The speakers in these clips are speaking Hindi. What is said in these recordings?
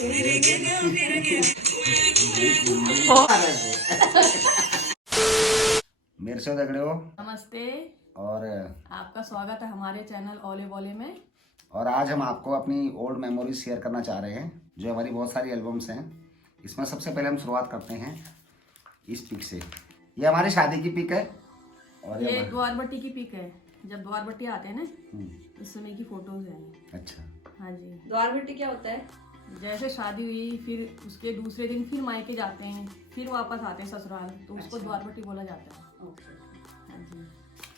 मेरे से झगड़े हो। नमस्ते और आपका स्वागत है हमारे चैनल ओले बोले में। और आज हम आपको अपनी ओल्ड मेमोरीज शेयर करना चाह रहे हैं, जो हमारी बहुत सारी एल्बम्स हैं। इसमें सबसे पहले हम शुरुआत करते हैं इस पिक से। ये हमारी शादी की पिक है और ये द्वारबट्टी की पिक है, जब द्वारबट्टी आते हैं ना इस समय की फोटोज है। अच्छा, हाँ जी। द्वारबट्टी क्या होता है? जैसे शादी हुई फिर उसके दूसरे दिन फिर मायके जाते हैं, फिर वापस आते हैं ससुराल, तो उसको द्वारबट्टी बोला जाता है। हाँ जी।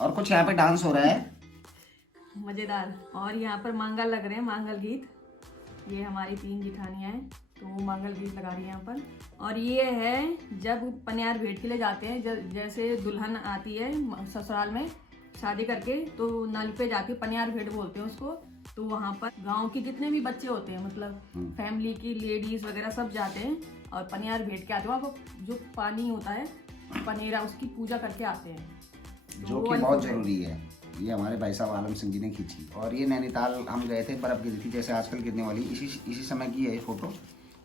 और कुछ यहाँ पे डांस हो रहा है मजेदार। और यहाँ पर मांगल लग रहे हैं, मांगल गीत। ये हमारी 3 जिठानियाँ हैं तो वो मांगल गीत लगा रही है यहाँ पर। और ये है जब पनियार भेंट के लिए जाते हैं, जैसे दुल्हन आती है ससुराल में शादी करके, तो नाली पे जाके पनियार भेंट बोलते हैं उसको। तो वहाँ पर गांव के जितने भी बच्चे होते हैं, मतलब फैमिली की लेडीज वगैरह सब जाते हैं और पनियार भेंट के आते हैं। वहाँ पर जो पानी होता है पनेरा, उसकी पूजा करके आते हैं, जो कि बहुत जरूरी है। ये हमारे भाई साहब आलम सिंह जी ने खींची। और ये नैनीताल हम गए थे, बर्फ गिरी थी जैसे आजकल गिरने वाली, इसी समय की है ये फोटो।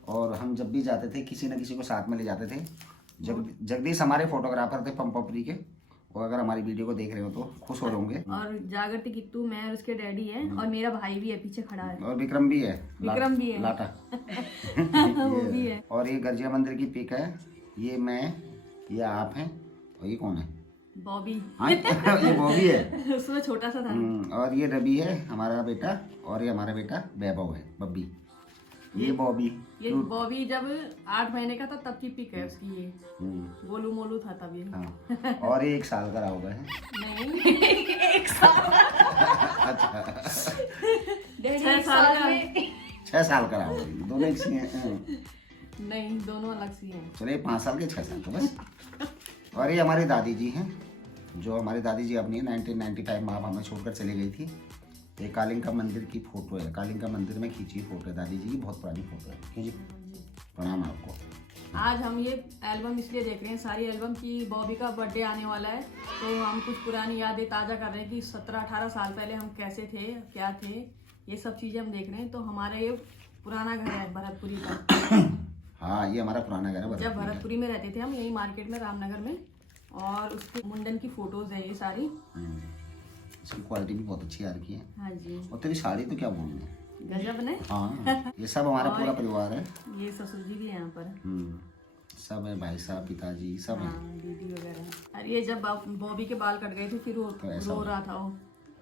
और हम जब भी जाते थे किसी न किसी को साथ में ले जाते थे। जगदीश हमारे फोटोग्राफर थे पंपोपरी के, और अगर हमारी वीडियो को देख रहे हो तो खुश हो होंगे। और जागृति किट्टू मैं और उसके डैडी हैं, और मेरा भाई भी है पीछे खड़ा है, और विक्रम भी है, विक्रम भी है, लाटा वो भी है। और ये गर्जिया मंदिर की पिक है। ये मैं, ये आप हैं, और ये कौन है? बॉबी। हाँ ये बॉबी है। उसमें छोटा सा था। और ये रवि है हमारा बेटा, और ये हमारा बेटा वैभव है, बब्बी। ये बॉबी, ये बॉबी जब 8 महीने का था तब की पिक है उसकी। ये गोलू मोलू था तब ये। हाँ। और ये 1 साल का रहा होगा है। नहीं 1 साल। अच्छा 6 साल का। 6 साल का रहा होगा, दोनों एक सी हैं। नहीं दोनों अलग सी हैं। चलिए 5 साल के 6 साल का बस। और ये हमारी दादी जी हैं, जो हमारी दादी जी अपनी 1995 माँ हमें छोड़कर चली गई थी। ये कालिंका मंदिर की फोटो है, कालिंका मंदिर में खींची फोटो है दादी जी की, बहुत पुरानी फोटो है। खींची, प्रणाम आपको। आज हम ये एल्बम इसलिए देख रहे हैं, सारी एल्बम की बॉबी का बर्थडे आने वाला है, तो हम कुछ पुरानी यादें ताज़ा कर रहे हैं कि 17-18 साल पहले हम कैसे थे, क्या थे, ये सब चीज़ें हम देख रहे हैं। तो हमारा ये पुराना घर है भरतपुरी का। हाँ ये हमारा पुराना घर है। जब भरतपुरी में रहते थे हम, यही मार्केट में रामनगर में, और उसके मुंडन की फोटोज है ये सारी। इसकी क्वालिटी भी बहुत अच्छी आ रखी है। हाँ जी। और तेरी साड़ी तो क्या बोलूं, गजब ने। हाँ ये सब हमारा पूरा परिवार है। ये ससुर जी भी है यहाँ पर। सब है, भाई साहब, पिताजी सब है। हाँ, दीदी वगैरह। और ये जब बॉबी के बाल कट गए थे फिर वो रो रहा था वो,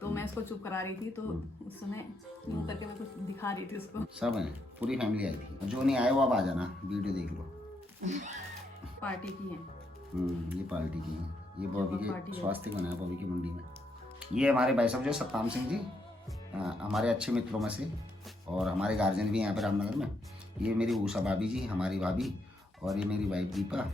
तो मैं इसको चुप करा रही थी, तो उस समय यूं करके मैं कुछ दिखा रही थी उसको। सब है, पूरी फैमिली आई थी। जो नहीं आए वो अब आ जाना, वीडियो देख लो। पार्टी की है। ये पार्टी की है। ये बॉबी के स्वास्थ्य बना है, बॉबी की मंडी में। ये हमारे भाई साहब जो सतनाम सिंह जी, हमारे अच्छे मित्रों में से, और हमारे गार्जियन भी हैं यहाँ पे रामनगर में। ये मेरी ऊषा भाभी जी, हमारी भाभी, और ये मेरी वाइफ दीपा,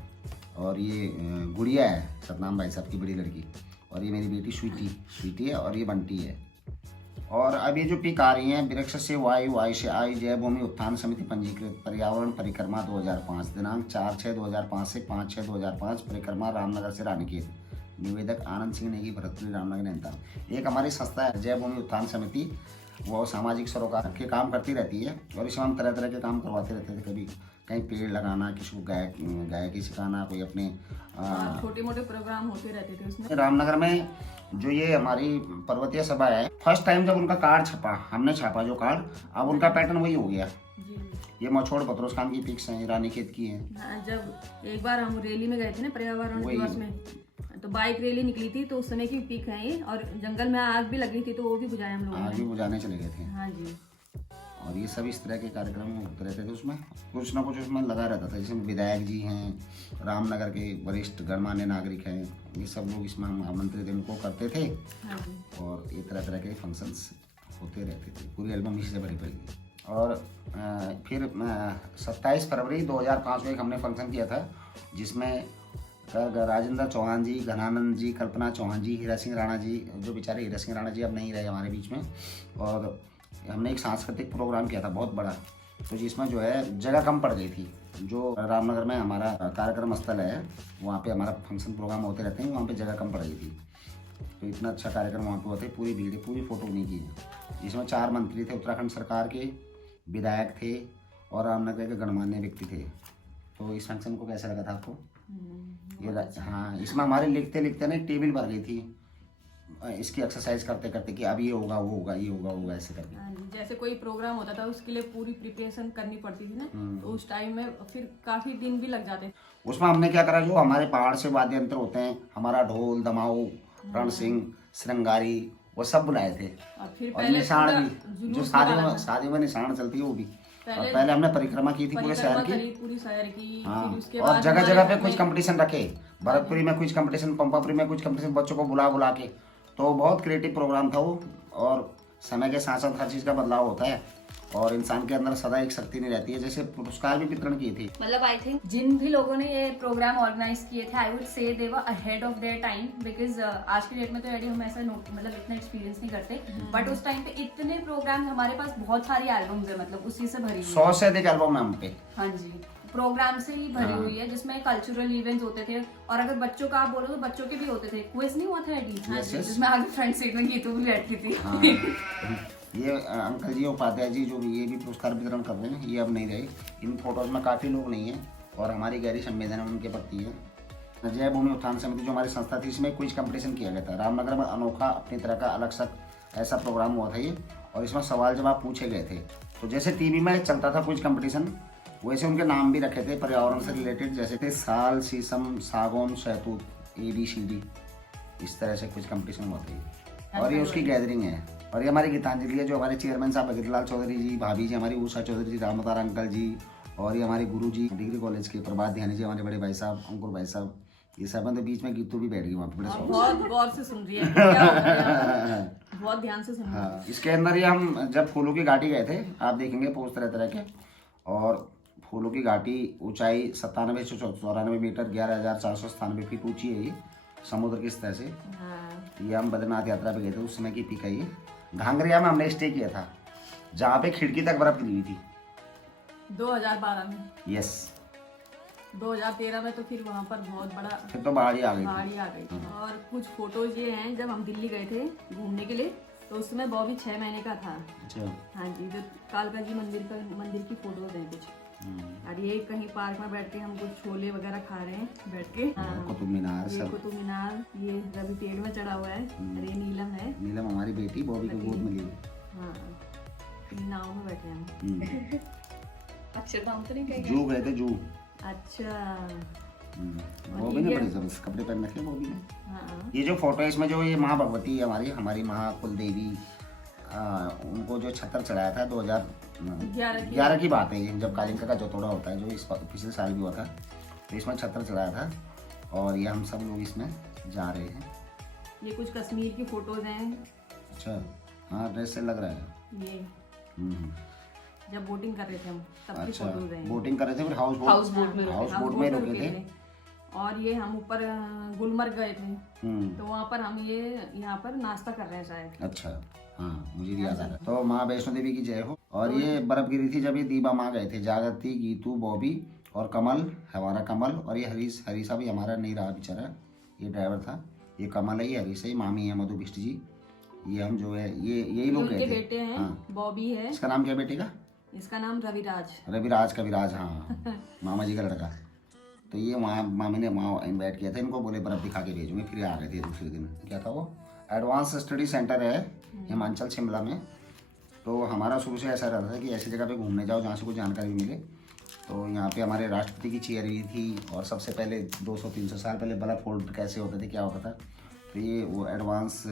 और ये गुड़िया है सतनाम भाई साहब की बड़ी लड़की, और ये मेरी बेटी स्वीटी है, और ये बंटी है। और अब ये जो पिक आ रही हैं, वृक्ष से वायु, वायु से आई, जय भूमि उत्थान समिति पंजीकृत पर्यावरण परिक्रमा 2005, दिनांक 4/6/2005 से 5/6/2005, परिक्रमा रामनगर से रानीखेत। निवेदक आनंद सिंह नेगी, भरतपुर रामनगर नैनीताल। एक हमारी संस्था है जय भूमि उत्थान समिति, वो सामाजिक सरोकार के काम करती रहती है, और इसमें हम तरह तरह के काम करवाते रहते थे। कभी कहीं पेड़ लगाना, किसी को गायकी सिखाना, कोई अपने छोटे मोटे प्रोग्राम होते रहते थे उसमें। रामनगर में जो ये हमारी पर्वतीय सभा है, फर्स्ट टाइम जब उनका कार्ड छपा, हमने छापा जो कार्ड, अब उनका पैटर्न वही हो गया। ये मछोड़ पत्रोस खान की पिक्स हैं, रानीखेत की हैं। हाँ, जब एक बार हम रैली में गए थे ना पर्यावरण दिवस में, तो बाइक रैली निकली थी, तो उस समय की पिक है ये। और जंगल में आग भी लगी थी, तो वो भी बुझाए हम लोग, आग भी बुझाने चले गए थे। हाँ जी। और ये सब इस तरह के कार्यक्रम होते रहते थे, उसमें कुछ ना कुछ उसमें लगा रहता था। जैसे विधायक जी हैं, रामनगर के वरिष्ठ गणमान्य नागरिक हैं, ये सब लोग इसमें हम आमंत्रित इनको करते थे। हाँ जी। और ये तरह तरह के फंक्शंस होते रहते थे। पूरी एल्बम इसी से भरी पड़ी थी। और फिर 27 फरवरी 2005 को एक हमने फंक्शन किया था, जिसमें राजेंद्र चौहान जी, घनानंद जी, कल्पना चौहान जी, हीरा सिंह राणा जी, जो बेचारे हीरा सिंह राणा जी अब नहीं रहे हमारे बीच में, और हमने एक सांस्कृतिक प्रोग्राम किया था बहुत बड़ा। तो जिसमें जो है जगह कम पड़ गई थी। जो रामनगर में हमारा कार्यक्रम स्थल है, वहाँ पे हमारा फंक्शन प्रोग्राम होते रहते हैं, वहाँ पे जगह कम पड़ गई थी। तो इतना अच्छा कार्यक्रम वहाँ पे होते, पूरी भीड़, पूरी फोटो नहीं की, जिसमें 4 मंत्री थे उत्तराखंड सरकार के, विधायक थे, और रामनगर के गणमान्य व्यक्ति थे। तो इस फंक्शन को कैसा लगा था आपको? हाँ, इसमें हमारे लिखते लिखते ना एक टेबल भर गई थी, इसकी एक्सरसाइज करते करते कि अब ये होगा वो होगा ये होगा वो होगा ऐसे करके। जैसे कोई प्रोग्राम होता था उसके लिए पूरी प्रिपरेशन करनी पड़ती थी ना, तो उस टाइम में फिर काफी दिन भी लग जाते। उसमें हमने क्या करा, जो हमारे पहाड़ से वाद्य यंत्र होते हैं, हमारा ढोल दमाऊ रण सिंह श्रृंगारी वो सब बुलाए थे। और निशान भी, जो शादी में निशान चलती है वो भी। और पहले हमने परिक्रमा की थी पूरे शहर की, पूरी शहर की। हाँ, और जगह जगह पे कुछ कंपटीशन रखे, भरतपुरी में कुछ कंपटीशन, पंपापुरी में कुछ कंपटीशन, बच्चों को बुला बुला के। तो बहुत क्रिएटिव प्रोग्राम था वो। और समय के साथ साथ हर चीज़ का बदलाव होता है और इंसान के अंदर सदा एक शक्ति नहीं रहती है। जैसे पुरस्कार भी वितरण किए थे। मतलब आई थिंक जिन भी लोगों ने ये प्रोग्राम ऑर्गेनाइज किए थे, I would say they were ahead of their time, because आज की डेट में तो यदि हम ऐसा मतलब इतना एक्सपीरियंस नहीं करते, बट उस टाइम पे इतने प्रोग्राम, हमारे पास बहुत सारी एल्बम्स है, मतलब उसी से भरी हुई 100 से अधिक एल्बम है हम पे। हाँ जी, प्रोग्राम से ही भरी हुई है, जिसमें कल्चरल इवेंट्स होते थे। और अगर बच्चों का आप बोलो तो बच्चों के भी होते थे। क्विज नहीं हुआ था एडी, जिसमें आगे फ्रंट सीट में गीतू भी बैठती थी। ये अंकल जी उपाध्याय जी जो ये भी पुरस्कार वितरण कर रहे हैं, ये अब नहीं रहे। इन फोटोज में काफ़ी लोग नहीं हैं और हमारी गहरी संवेदना उनके प्रति है। जय भूमि उत्थान समिति जो हमारी संस्था थी, इसमें क्विज कंपटीशन किया गया था। रामनगर में अनोखा अपनी तरह का अलग सा ऐसा प्रोग्राम हुआ था ये, और इसमें सवाल जवाब पूछे गए थे। तो जैसे टीवी में चलता था क्विज कंपटीशन, वैसे उनके नाम भी रखे थे पर्यावरण से रिलेटेड, जैसे थे साल, शीशम, सागौन, शहतूत, ABCD, इस तरह से कुछ कंपटीशन होते हैं। और ये उसकी गैदरिंग है। और ये हमारी गीतांजलि है, जो हमारे चेयरमैन साहब भगतलाल चौधरी जी, भाभी जी हमारी उषा चौधरी जी, रामतारा अंकल जी, और ये हमारे गुरु जी डिग्री कॉलेज के प्रभात ध्यानी जी, हमारे बड़े भाई साहब अंकुर भाई साहब, ये सब तो बीच में गीतू भी बैठ गई वहाँ पे बड़े शौक। बहुत गौर से सुन रही है, क्या हो रहा है? बहुत ध्यान से सुन रही है। हाँ, इसके अंदर ये हम जब फूलों की घाटी गए थे, आप देखेंगे पोस्ट तरह तरह के, और फूलों की घाटी ऊंचाई 97 से 94 मीटर, 11,497 फीट ऊंची है ये समुद्र की सतह से। ये हम बद्रीनाथ यात्रा पे गए थे, उस समय की पिक है ये। घांगरिया में हमने स्टे किया था, जहाँ पे खिड़की तक बर्फ गिरी हुई थी 2012 में। यस, 2013 में तो फिर वहाँ पर बहुत बड़ा फिर तो बाढ़ ही आ गई थी। और कुछ फोटोज ये हैं, जब हम दिल्ली गए थे घूमने के लिए, तो उस समय बॉबी 6 महीने का था। अच्छा। हाँ जी, जो कालका जी मंदिर की फोटोज हैं कुछ। और ये कहीं पार्क में बैठ के हम कुछ छोले वगैरह खा रहे हैं बैठ के। कुतुब मीनार, ये कुतुब मीनार, ये रवि पेड़ में चढ़ा हुआ है, और ये नीलम है। नीलम हमारी बेटी बॉबी को गोद में ली। हाँ, नाव में बैठे हम। अक्षरधाम तो नहीं गए? जू गए थे, जू। अच्छा। बॉबी ने बड़े जबरदस्त कपड़े पहन रखे बॉबी ने। हाँ। ये जो फोटो है, इसमें जो ये माँ भगवती है हमारी महाकुल देवी, उनको जो छत्र चढ़ाया था 2011 की बात है ये, जब कालिंका का जोतोड़ा होता है, जो इस पिछले साल भी हुआ था, तो इसमें छत्र चढ़ाया था। और ये हम सब लोग इसमें जा रहे हैं। ये कुछ कश्मीर की फोटोज हैं। अच्छा, हाँ, ड्रेस से लग रहा है ये। जब बोटिंग कर रहे थे हम, तब की अच्छा, फोटोज हैं। बोटिंग कर रहे थे, फिर हाउस बोट में रुके थे। और ये हम ऊपर गुलमर्ग गए थे, तो वहाँ पर हम ये यहाँ पर नाश्ता कर रहे हैं शायद। अच्छा, हाँ, मुझे भी याद आ रहा। तो माँ वैष्णो देवी की जय हो। और ये बर्फ गिरी थी जब ये दीबा माँ गए थे, जागृति, गीतू, बॉबी और कमल, हमारा कमल। और ये हरीसा भी हमारा नहीं रहा बेचारा, ये ड्राइवर था। ये कमल है, ये हरीसा, ये मामी है मधु बिष्ट जी। ये हम जो है ये यही लोग गए थे। बेटे हैं। हाँ। बॉबी है। इसका नाम क्या बेटे का? इसका नाम रविराज। रविराज कविराज, हाँ। मामा जी का लड़का। तो ये वहाँ मामी ने वहाँ इन्वाइट किया था इनको, बोले बर्फ दिखा के भेजूंगे, फिर आ गए थे दूसरे दिन। क्या था वो? एडवांस स्टडी सेंटर है हिमाचल शिमला में। तो हमारा शुरू से ऐसा रहता था कि ऐसी जगह पे घूमने जाओ जहाँ से कुछ जानकारी मिले। तो यहाँ पे हमारे राष्ट्रपति की चेयर भी थी, और सबसे पहले 200-300 साल पहले बर्फ फोल्ड कैसे होते थे, क्या होता था। तो ये वो एडवांस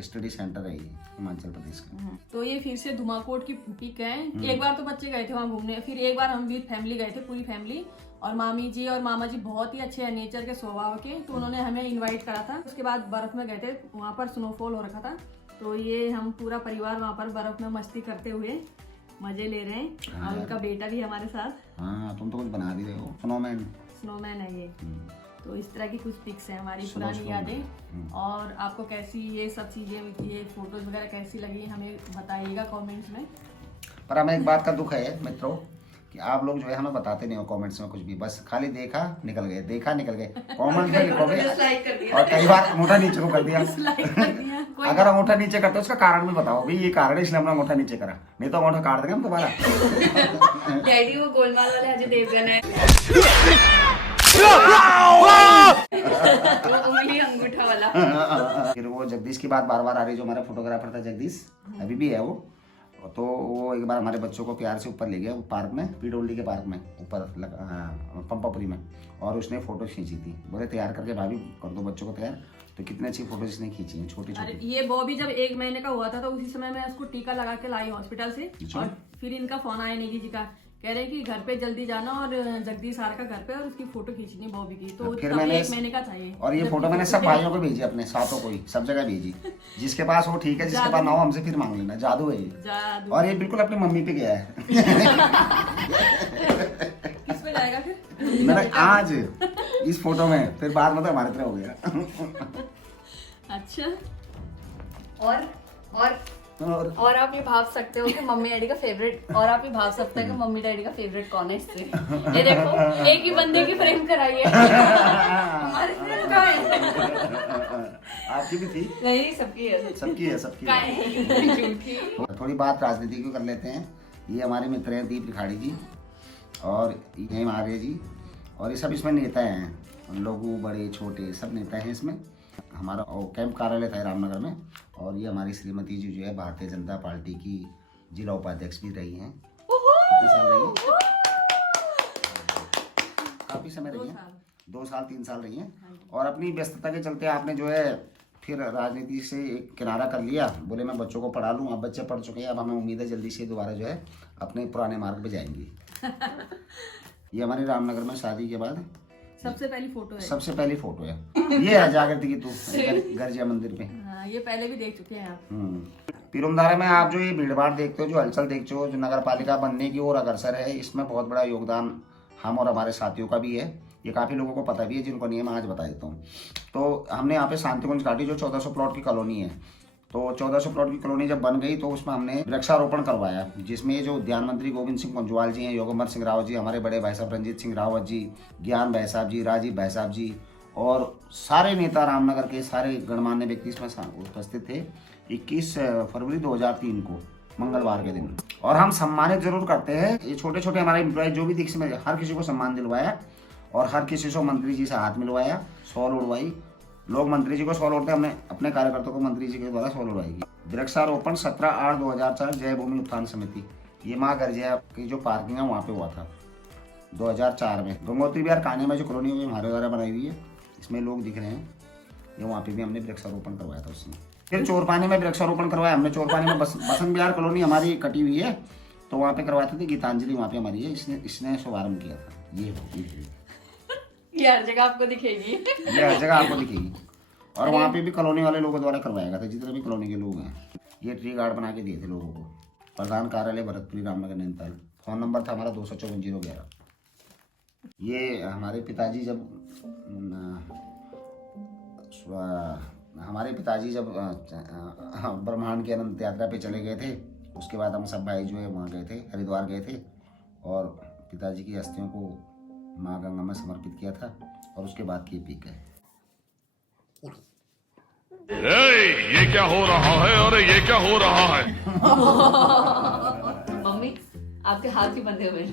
स्टडी सेंटर है ये हिमाचल प्रदेश का। तो ये फिर से धुमाकोट की पिक है। एक बार तो बच्चे गए थे वहाँ घूमने, फिर एक बार हम भी फैमिली गए थे, पूरी फैमिली। और मामी जी और मामा जी बहुत ही अच्छे हैं नेचर के स्वभाव के, तो उन्होंने हमें इनवाइट करा था। उसके बाद बर्फ में गए थे, वहाँ पर स्नोफॉल हो रखा था। तो ये हम पूरा परिवार वहाँ पर बर्फ में मस्ती करते हुए मजे ले रहे हैं। और उनका बेटा भी हमारे साथ। हाँ, तुम तो कुछ बना भी रहे हो, स्नोमैन है ये। तो इस तरह की कुछ पिक्स हैं हमारी पुरानी यादें। और आपको कैसी ये सब चीजें, ये फोटोज वगैरह कैसी लगी, हमें बताइएगा कमेंट्स में। पर हमें एक बात का दुख है मित्रों, कि आप लोग जो है हमें बताते नहीं हो कमेंट्स में कुछ भी, बस खाली देखा निकल गए, देखा निकल गए, कमेंट में लिखोगे और कई बार अंगूठा नीचे को कर दिया। अगर अंगूठा नीचे करते हो उसका कारण भी बताओ, भाई ये कारण है इसलिए हमने अंगूठा नीचे करा, नहीं तो अंगूठा काट देंगे हम तुम्हारा। डैडी वो गोलमाल वाले अजय देवगन है, वो उंगली अंगूठा वाला। फिर वो जगदीश की बात बार बार आ रही, जो हमारा फोटोग्राफर था जगदीश, अभी भी है वो, तो वो एक बार हमारे बच्चों को प्यार से ऊपर ले गया पार्क में, पीडोली के पार्क में ऊपर पंपापुरी में, और उसने फोटो खींची थी। बोले तैयार करके भाभी कर दो बच्चों को तैयार, तो कितनी अच्छी फोटो इसने खींची है, छोटी छोटी। ये बॉबी जब 1 महीने का हुआ था तो उसी समय मैं उसको टीका लगा के लाई हॉस्पिटल से, और फिर इनका फोन आया नेगी जी का, कह रहे कि घर पे जल्दी जाना और जगदीश सार का घर पे, और उसकी फोटो खींचनी बॉबी की, तो फिर मैंने 1 महीने का चाहिए। और ये फोटो मैंने सब भाइयों को भेजी, अपने साथों को ही सब जगह भेजी, जिसके पास वो ठीक है, जिसके पास ना हो हमसे फिर मांग लेना, जादू है ये। जादू। और ये बिल्कुल अपनी मम्मी पे गया है। किस पे जाएगा फिर? मैंने आज इस फोटो में, फिर बाद में तो हमारे तरह हो गया। अच्छा, और आप ये भाव सकते हो कि मम्मी डैडी का फेवरेट, और आप ये भाव सकते हो कि मम्मी डैडी का फेवरेट कौन है इससे। ये देखो एक ही बंदे की फ्रेम कराई है। हमारी फ्रेम कहाँ है? आपकी भी थी? नहीं, सबकी है। सबकी है, सबकी है। झूठी। थोड़ी बात राजनीति की कर लेते हैं। ये हमारे मित्र हैं दीप रिखाड़ी जी और ये आर्य जी, और ये सब इसमें नेता हैं, लोगों बड़े छोटे सब नेता हैं इसमें। हमारा कैंप कार्यालय था रामनगर में, और ये हमारी श्रीमती जी जो है भारतीय जनता पार्टी की जिला उपाध्यक्ष भी रही हैं। कितने साल रही हैं? काफी समय रही हैं, 2 साल 3 साल रही हैं। और अपनी व्यस्तता के चलते आपने जो है फिर राजनीति से एक किनारा कर लिया, बोले मैं बच्चों को पढ़ा लूँ। अब बच्चे पढ़ चुके हैं, अब हमें उम्मीद है जल्दी से दोबारा जो है अपने पुराने मार्ग पे जाएंगी। ये हमारी रामनगर में शादी के बाद सबसे पहली फोटो है, सबसे पहली फोटो है। ये है जागृति की तू गर्जिया मंदिर पे। हाँ, ये पहले भी देख चुके हैं आप। पीरुमदारा में आप जो ये भीड़ भाड़ देखते हो, जो हलचल देखते हो, जो नगर पालिका बनने की ओर अग्रसर है, इसमें बहुत बड़ा योगदान हम और हमारे साथियों का भी है। ये काफ़ी लोगों को पता भी है, जिनको नहीं है मैं आज बता देता हूँ। तो हमने यहाँ पे शांतिकुंज घाटी जो 1400 प्लॉट की कॉलोनी है, तो 1400 प्लॉट की कॉलोनी जब बन गई तो उसमें हमने वृक्षारोपण करवाया, जिसमें जो उद्यान मंत्री गोविंद सिंह कुंजवाल जी हैं, योगेंद्र सिंह रावत जी, हमारे बड़े भाई साहब रंजीत सिंह रावत जी, ज्ञान भाई साहब जी, राजीव भाई साहब जी, और सारे नेता रामनगर के सारे गणमान्य व्यक्ति इसमें उपस्थित थे। 21 फरवरी 2003 को मंगलवार के दिन। और हम सम्मानित जरूर करते हैं ये छोटे छोटे हमारे एम्प्लॉय जो भी दिख में, हर किसी को सम्मान दिलवाया और हर किसी को मंत्री जी से हाथ मिलवाया, शॉल उड़वाई। लोग मंत्री जी को शॉल उड़ते, हमने अपने कार्यकर्ताओं को मंत्री जी के द्वारा शॉल उड़वाई। वृक्षारोपण 17/8/2004 जय भूमि उत्थान समिति, ये माँ गर्जिया की जो पार्किंग है वहाँ पे हुआ था 2004 में। गंगोत्री बिहार काने में जो कॉलोनी हुई हमारे द्वारा बनाई हुई है, इसमें लोग दिख रहे हैं, ये वहाँ पे भी हमने वृक्षारोपण करवाया था उसने। फिर चोरपानी में वृक्षारोपण करवाया हमने। चोरपानी में बसंत बिहार कॉलोनी हमारी कटी हुई है, तो वहाँ पे करवाते थे। गीतांजलि वहाँ पे हमारी है, इसने शुभारंभ किया था। ये हर जगह आपको दिखेगी, ये हर जगह आपको दिखेगी। और वहाँ पे भी कॉलोनी वाले लोगों द्वारा करवाया गया था, जितने भी कॉलोनी के लोग हैं। ये ट्री गार्ड बना के दिए थे लोगों को। प्रधान कार्यालय भरतपुरी रामनगर नैनीताल। फोन नंबर था हमारा 254-011। ये हमारे पिताजी जब ब्रह्मांड की अनंत यात्रा पे चले गए थे, उसके बाद हम सब भाई जो है वहाँ गए थे, हरिद्वार गए थे, और पिताजी की अस्थियों को माँ गंगा में समर्पित किया था, और उसके बाद की पीक है। ये क्या हो रहा है और ये क्या हो रहा है? मम्मी आपके हाथ ही बंधे हुए हैं।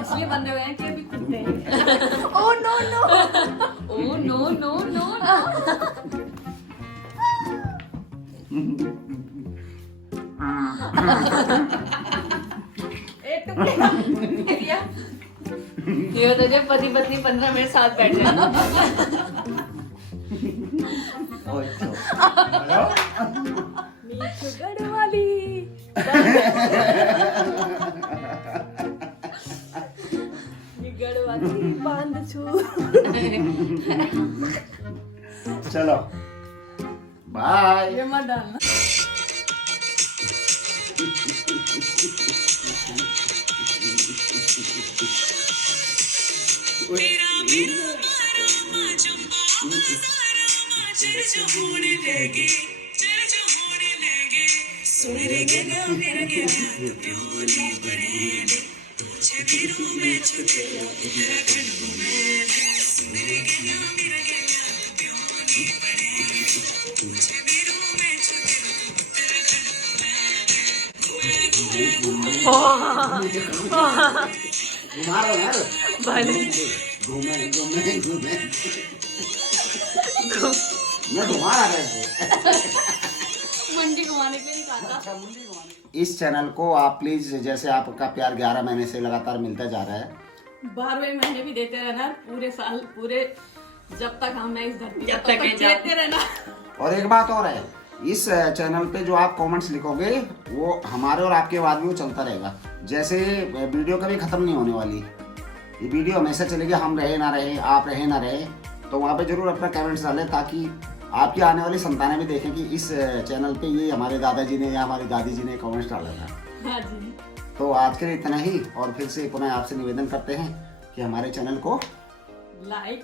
इसलिए बंधे हुए हैं कि अभी खुलते हैं। Oh no no, oh no no no. ये तो जब पति पत्नी 15 मिनट साथ बैठ जाए। गढ़वाली गढ़वाली बांध छू। चलो बाय। ये मत डालना। चर्चा होने लगी घुमा रहे हैं यार। भले घूमे मैं घुमा रहा था इसको। मंडी घुमाने के लिए नहीं कहा था। इस चैनल को आप प्लीज, जैसे आपका प्यार 11 महीने से लगातार मिलता जा रहा है, 12वें महीने भी देते रहना, पूरे साल, पूरे जब तक हम नहीं इस धरती जब तब तक है, देते रहना। और एक बात और है, इस चैनल पे जो आप कमेंट्स लिखोगे वो हमारे और आपके बाद में वो चलता रहेगा। जैसे वीडियो कभी खत्म नहीं होने वाली, ये वीडियो हमेशा चलेगी, हम रहे ना रहे, आप रहे ना रहे, तो वहाँ पे जरूर अपना कमेंट्स डालें ताकि आपकी आने वाली संतानें भी देखें कि इस चैनल पे ये हमारे दादाजी ने या हमारी दादी जी ने कमेंट्स डाला था। हाँ जी, तो आज के लिए इतना ही, और फिर से पुनः आपसे निवेदन करते हैं कि हमारे चैनल को like,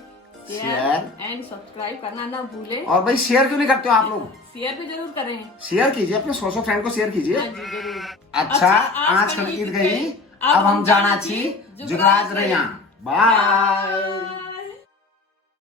share share and subscribe करना ना भूले। और भाई शेयर क्यों नहीं करते हो आप लोग? शेयर भी जरूर करें। शेयर कीजिए, अपने 100 फ्रेंड को शेयर कीजिए। हाँ जी, जरूर। अच्छा, आज कल ईद गई, अब हम जाना छी जुगराज रैया। बाय।